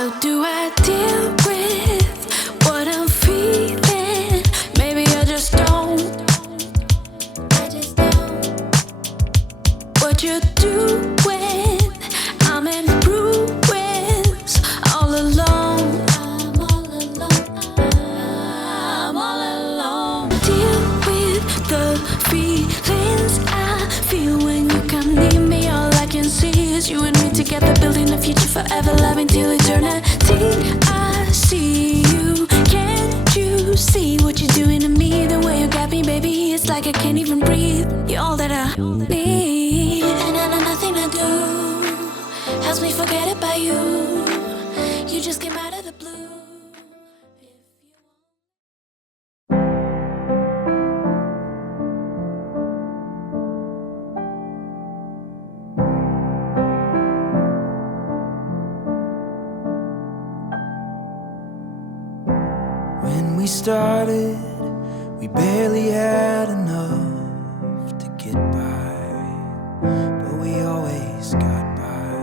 How do I deal with what I'm feeling? Maybe I just don't. What you do when I'm in ruins, all alone. I'm all alone. Deal with the feelings I feel when you come near me. All I can see is you and me together, building a future forever, loving till eternity. I see you. Can't you see what you're doing to me? The way you got me, baby, it's like I can't even breathe. You're all that I need, and I know nothing I do helps me forget about you. You just came out of the blue. When we started, we barely had enough to get by, but we always got by.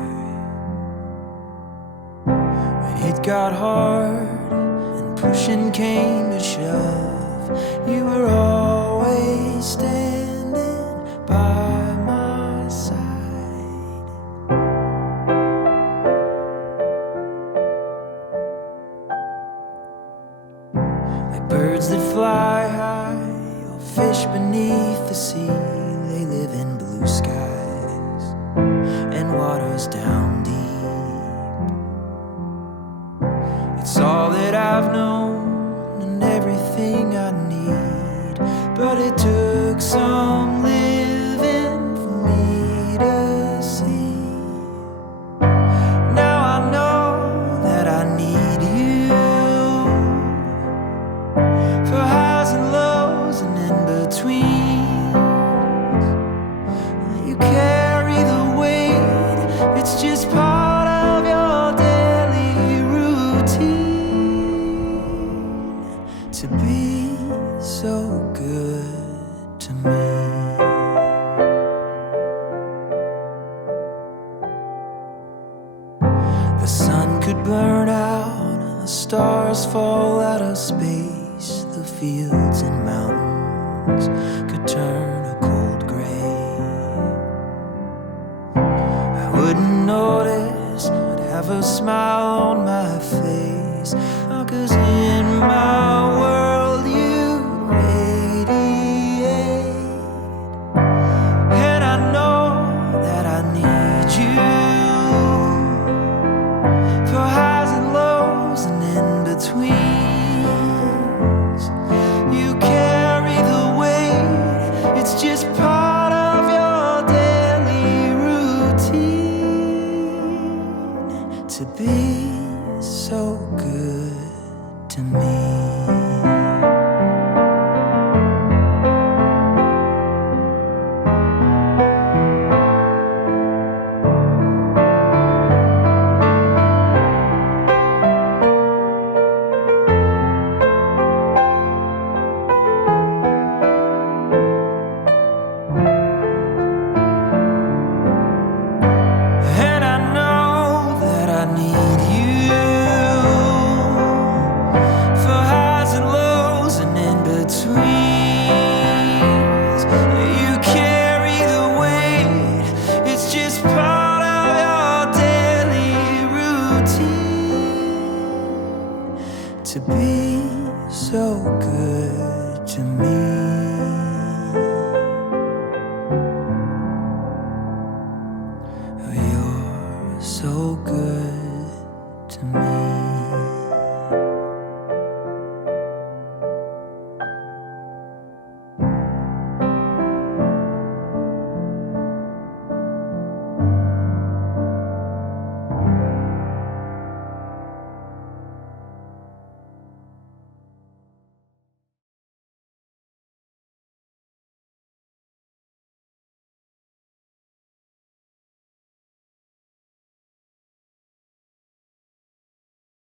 When it got hard and pushing came to shove, you were always standing by my side. Birds that fly high, or fish beneath the sea, they live in blue skies and waters down deep. It's all that I've known and everything I need, but it took some living for me to see. Now I know that I need you, for highs and lows and in between. You carry the weight, it's just part of your daily routine to be so good to me. The sun could burn out, the stars fall out of space, the fields and mountains could turn a cold gray. I wouldn't notice, I'd have a smile on my face, 'cause in my world you'd radiate. And I know that I need you, for highs and lows and in betweens. You carry the weight, it's just part of your daily routine to be so good to me. And I know that I need you, for highs and lows and in betweens. You carry the weight, it's just part of your daily routine to be so good to me.